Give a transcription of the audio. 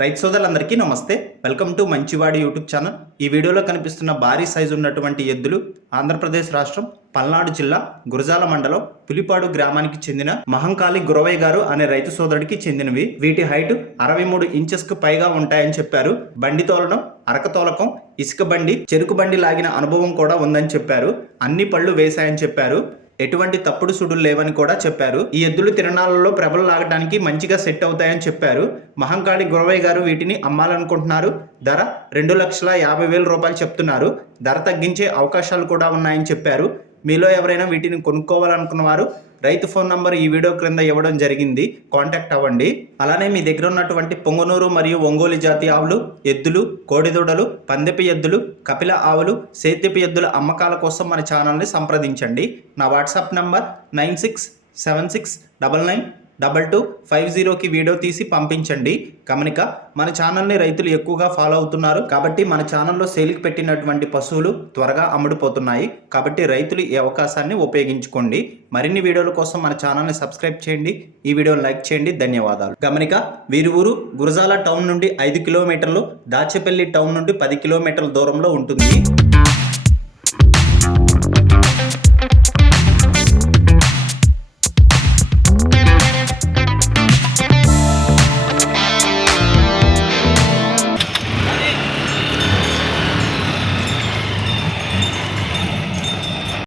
రైతు సోదరులందరికీ నమస్తే. వెల్కమ్ టు మంచివాడి యూట్యూబ్ ఛానల్. ఈ వీడియోలో కనిపిస్తున్న భారీ సైజు ఉన్నటువంటి ఎద్దులు ఆంధ్రప్రదేశ్ రాష్ట్రం పల్నాడు జిల్లా గురజాల మండలం పులిపాడు గ్రామానికి చెందిన మహంకాళి గురవయ్య గారు అనే రైతు సోదరుడికి చెందినవి. వీటి హైట్ 63 ఇంచెస్ కు పైగా ఉంటాయని చెప్పారు. బండి తోలడం, అరక తోలకం, ఇసుక బండి, చెరుకు బండి లాగిన అనుభవం కూడా ఉందని చెప్పారు. అన్ని పళ్ళు వేశాయని చెప్పారు. ఎటువంటి తప్పుడు సుడులు లేవని కూడా చెప్పారు. ఈ ఎద్దులు తిరణాలలో ప్రభలు లాగడానికి మంచిగా సెట్ అవుతాయని చెప్పారు. మహంకాళి గురవయ్య గారు వీటిని అమ్మాలనుకుంటున్నారు. ధర 2,50,000 రూపాయలు చెప్తున్నారు. ధర తగ్గించే అవకాశాలు కూడా ఉన్నాయని చెప్పారు. మీలో ఎవరైనా వీటిని కొనుక్కోవాలనుకున్న వారు రైతు ఫోన్ నంబర్ ఈ వీడియో క్రింద ఇవ్వడం జరిగింది, కాంటాక్ట్ అవ్వండి. అలానే మీ దగ్గర ఉన్నటువంటి పొంగనూరు మరియు ఒంగోలు జాతి ఆవులు, ఎద్దులు, కోడిదూడలు, పందెపు ఎద్దులు, కపిల ఆవులు, సేద్యపు ఎద్దుల అమ్మకాల కోసం మన ఛానల్ని సంప్రదించండి. నా వాట్సాప్ నంబర్ 9676992250కి వీడియో తీసి పంపించండి. గమనిక, మన ఛానల్ని రైతులు ఎక్కువగా ఫాలో అవుతున్నారు కాబట్టి మన ఛానల్లో సేల్కి పెట్టినటువంటి పశువులు త్వరగా అమ్ముడుపోతున్నాయి. కాబట్టి రైతులు ఈ అవకాశాన్ని ఉపయోగించుకోండి. మరిన్ని వీడియోల కోసం మన ఛానల్ని సబ్స్క్రైబ్ చేయండి. ఈ వీడియోని లైక్ చేయండి. ధన్యవాదాలు. గమనిక, వీరి ఊరు గురజాల టౌన్ నుండి 5 కిలోమీటర్లు, దాచేపల్లి టౌన్ నుండి 10 కిలోమీటర్ల దూరంలో ఉంటుంది.